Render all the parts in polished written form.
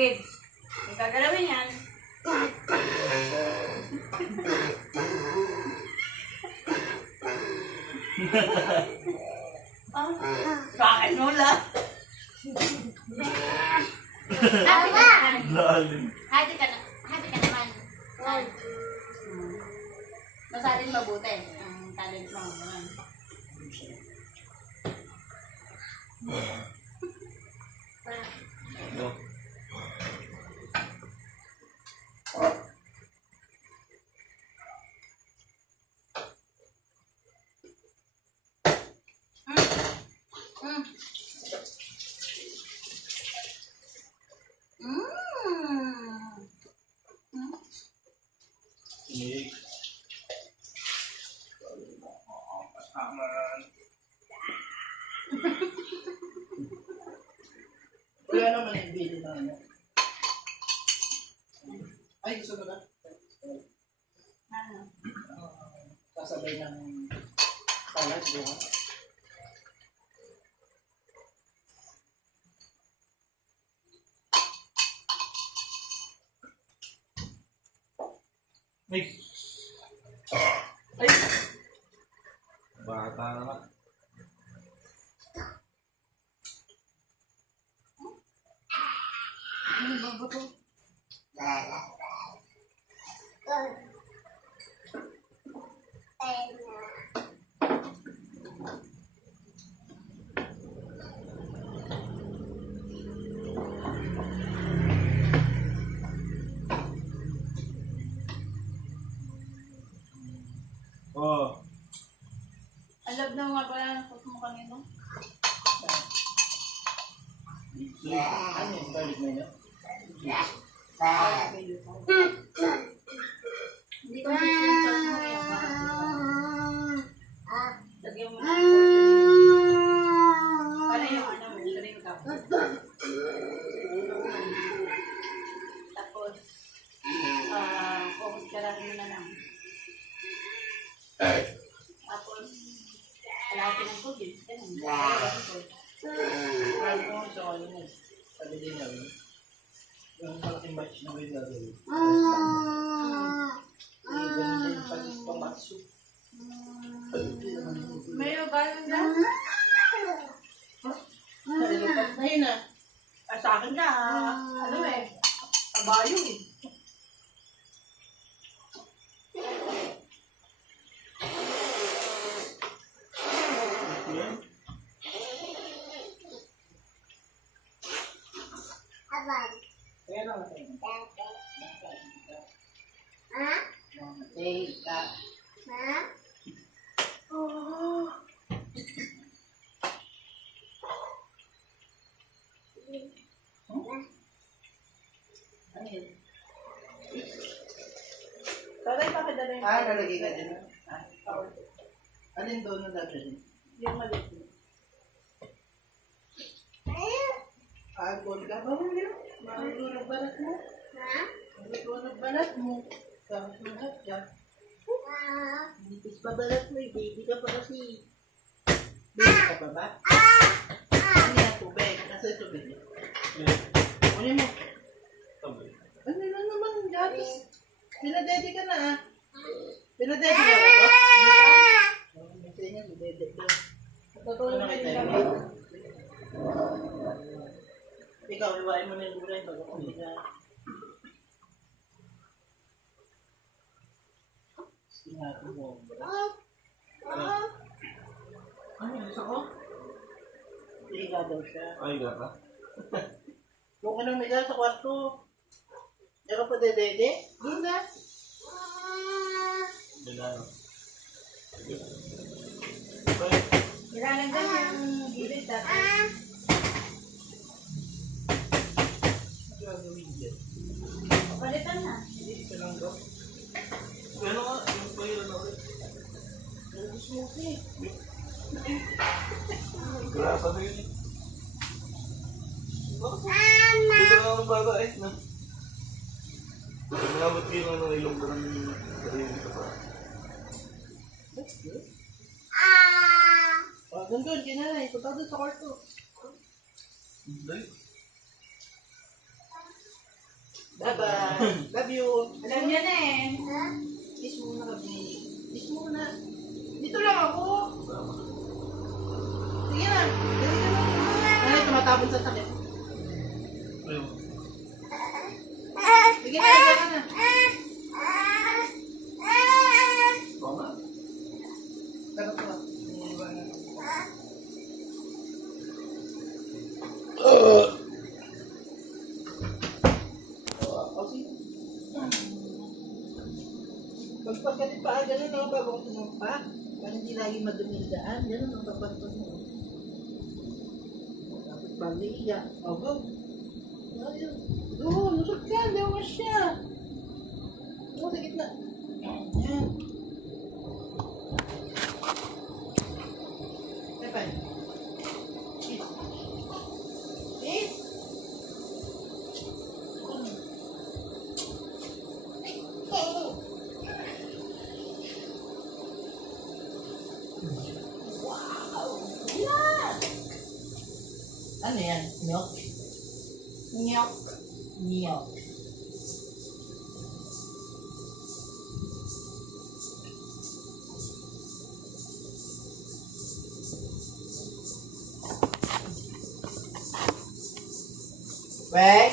Sige. May gagalawin yan. Bakit nula? Happy ka naman. Happy ka naman. Masalin mabuti. Ang talent mo. Wala naman yung video na ano. Ay, gusto mo na? Kasabay ng salad, di ba? Ay! Ay! Bata naman. Ano ba ba ito? Oh. Ang love na nga pala ng post mo kanino. Ano yung balik mo yun? Hindi ko masisi yung sauce mo ngayon. Lagyan mo na yung portion. Para yung ano mo, shrimp ka. Tapos, focus ka lang mo na lang. Tapos, kalahatin ng tubig. Ganun. Alam ko sa ano mo, sabi din niya, yung malaking batch na may gagawin. Ganun din pag pamatsu. May ugalan na? Nalilupat na yun ah. Sa akin na, ano eh, kabayo eh. Kaya lang natin. Teka. Ano yun? Tatay, pakidala yung Nalagay ka din. Alin doon na dadalhin? yung maliit. Gold ka ba mo yun? Marunong balat mo? Marunong balat mo? Tapos lahat dyan. Nipis pa balat mo eh. Baby ka pa kasi. Baby ka pa ba? Ano yan? Tubig. Nasa yung tubig niya? Kunin mo. Ano na naman? Gatos. Pinadede ka na ah. Pinadede ka ba ito? Kasi niya, pinadede ka. Tutulong ka din kami. Ikaw, iwain mo na yung gulay bago kung hindi ka. Sinabi mo. Ano yung gusto ko? Higa daw siya. Ay, gata. Huwag ka nang miga sa kwarto. Ikaw pa dedede? Doon na. Bilano. Nilalagyan yung gilid dati. Ano gagawin dyan? Palitan na. Hindi ka lang daw. Ano nga? Yung pahilan na ulit. Ano gusto mo eh? Grasa na yun eh. Dito na ang bata eh. Nabot ko yung ilong ko ng sarili ko pa. That's good. Doon doon, kinanay. Punta doon sa kwarto. Hindi. Bye-bye. Love you. Alam niya na eh. Kiss muna kami. Kiss muna. Dito lang ako. Sige na. Dali ka lang. Ay, tumatapon sa takip. Ayun. Sige na, higa ka na. Oo nga. Tara pa. Pagpagkalit pa, ganun no, bago ko tumumpa. Para hindi lagi madumi yung daan, ganun ang pagpagpag mo. Tapos bago iya. O, go. Ayun. Go, lusot ka, dawas siya. Go, sa gitna. Yan. Tepan. Cheese. Cheese. Ano yan? Milk? Nyok. Milk. Wek?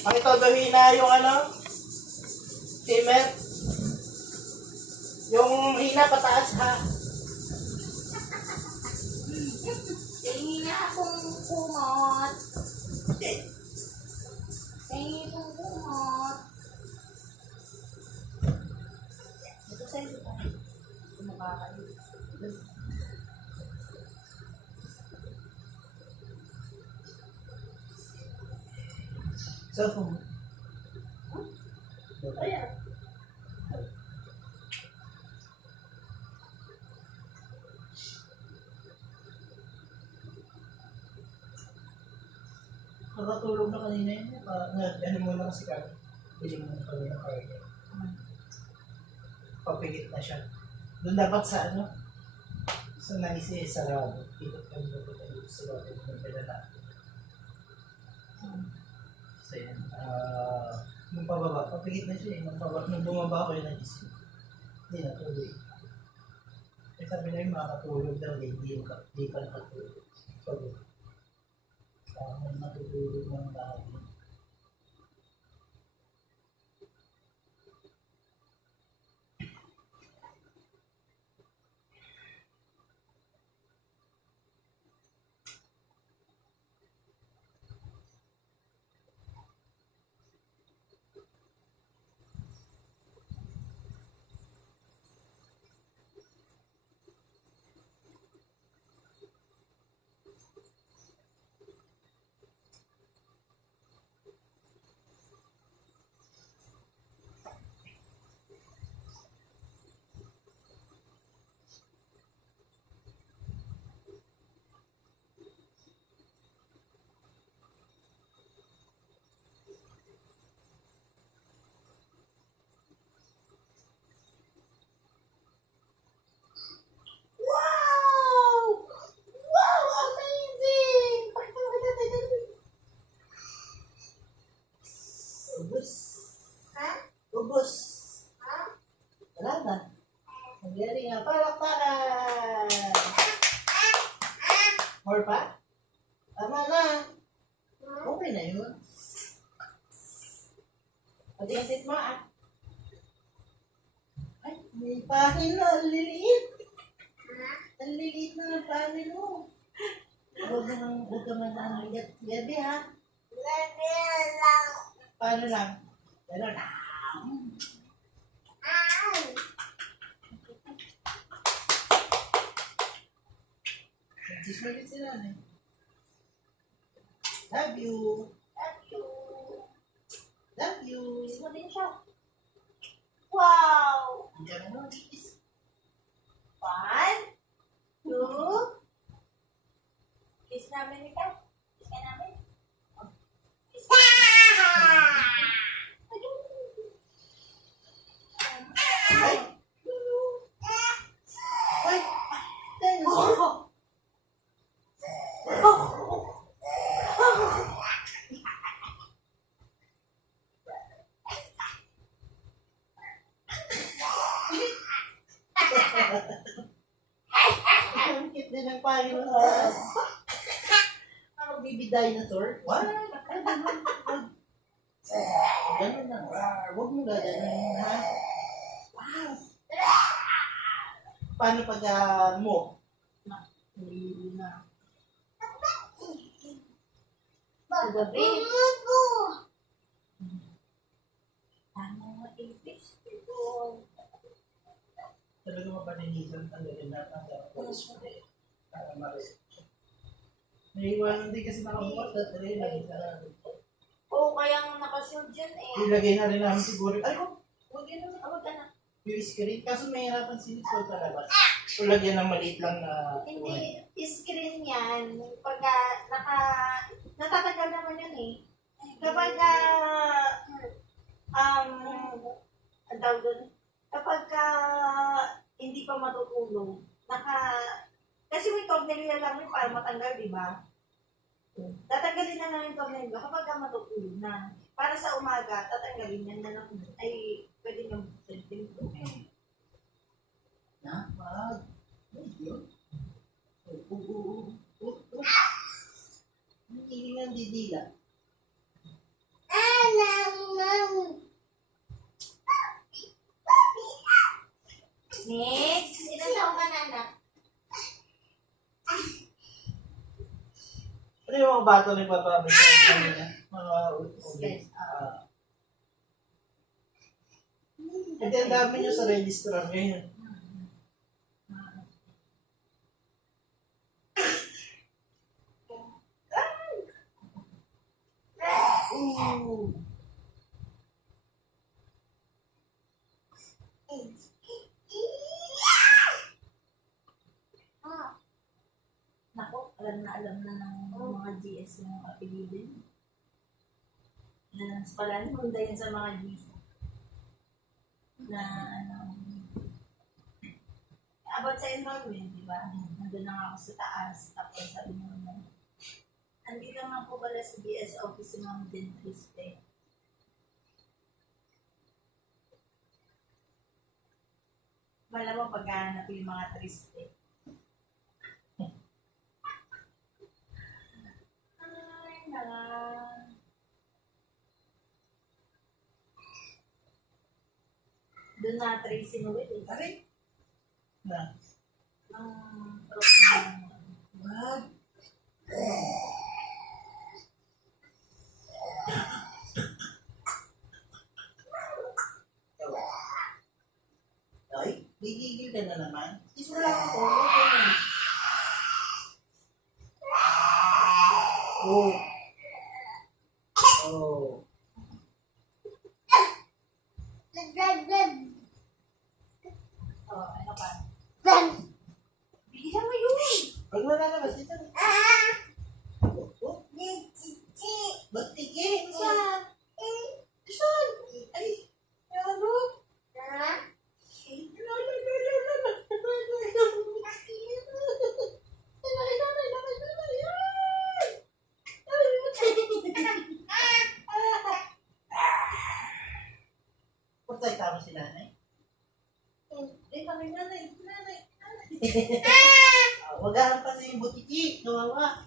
Pakitodohin na yung ano? Simmer? Yung hina pataas ha? Tingin na akong kumot. Tingin akong kumot. Ito sa'yo ito. Kumaka kayo. Cellphone. Ayan. Nakatulog na kanina yun. Ano mo lang kasi kami. Bili mo na kanina kaya. Papigit na siya. Doon dapat sa ano? Sa naisi sarado. Ikot kami dapat tayo sa lobby ng pinala. So yan. Nung pababa, papigit na siya eh. Nung bumaba ako yung nagising. Hindi natuloy. Eh sabi na yung makakatulog daw, hindi pa nakatulog. So, parang natutulog ng lagi. Ubus. Ha? Ubus. Ha? Wala na. Nagyari nga. Palakpakan. More pa? Tama na. Okay na yun. Pati-asit mo ah. Ay, may pahin na. Ang liliit. Ang liliit na ng pahin mo. Huwag ka man ang ligat. Yabi ha. Paano lang? Gano'n lang. Nagsis-magit sila na. Love you. Love you. Love you. Kiss mo din siya. Wow! Diyan mo. Kiss. 1, 2. Kiss namin ikaw. Kiss ka namin. Kiss ka namin. Ay! Ay! Dinosaur! Ang cute din ang payo ng oras. Ano, baby dinosaur? What? Ganun na. Huwag mo gaganon, ha? Wow. Paano pag mo? Hindi na. Gabi. Tama mo, ibis. Talaga mapaninisan talaga lahat ng police mo eh. Para ma-rescue siya. Naiwanan din kasi nakabukas at rin lagi sa Oo, kaya nga nakasunod dyan eh. ilagay na rin namin siguro. Ay ko, Huwag yun naman, huwag ka na. yung screen. Kaso mahirapan si Nix wag palabas. O lagyan ng maliit lang na... Hindi, screen yan. Pagka natatagal naman yun eh. Kapag ang tawag doon, kapag hindi pa matutulog, kasi may tornilyo lang yun para matanggal, di ba? Tatanggalin na lang yung tornilyo kapag matutulog na. Para sa umaga, tatanggalin yan na lang. Ay, pwede nyo buksan. Na? Wag. Ay, yun. Hindi nga didila. Next, ilan taong ka na anak? Ano yung mga bata na ipapabit sa kanina? Mga ulit. Hindi, ang dami nyo sa registrar ngayon. Ooh. Naku, alam na ng mga GS yung apelidin. Pala nunda yan sa mga GS. Na about sa enrollment, di ba? Nandun na nga ako sa taas. Tapos sabi mo na, andito nga po pala sa BS office yung mga dentist eh. Malamang paghahanap yung mga triste. Ay, na. Doon na tracing ulit eh. Aray. Na. Ang prop na. Wag. Ay, gigigil ka na naman. Is wala ako. Oh. Oh. Oh, ano pa? Bilisan mo yun! Pag wala na ba dito? Oh, oh. Ba't tigil? Saan? Saan? Ay, ano? Patay tama si nanay. Nanay. Wagahan pa sa yung butiki. Kawawa.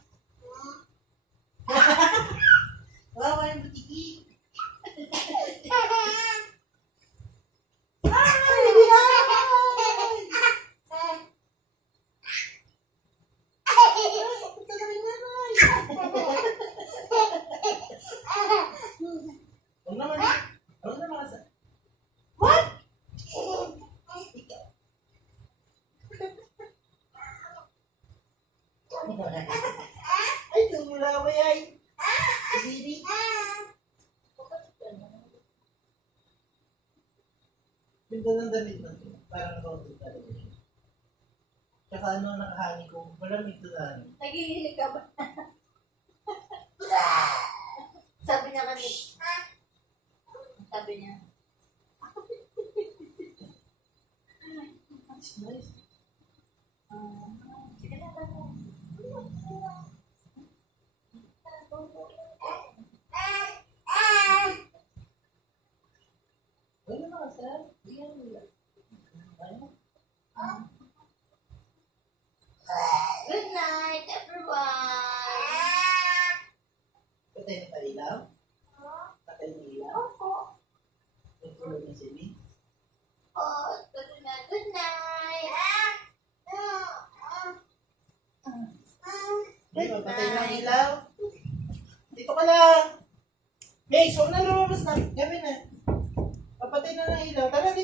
Kawawa yung butiki. Huwag naman kasi. What? Ikaw. Ay, tumulaway ay. Siri. Ganda ng damit na ito. Parang kaunti talaga. Tsaka ano nakahani ko. Malamig to na. Nagihilig ka ba? Sabi niya kanina. Sabi niya. It's nice. Sige na, tama. Wala naman sir. Diyan nila. Ano? Good night, everyone. Patay na tayo ilaw? Patay na ilaw? Opo. Nagtulog na si Min? Oh, good night, good night. Di ba, patay na ang ilaw? Dito ka lang. Hey, huwag na lumabas na. Gawin na. Papatay na ng ilaw. Tara dito.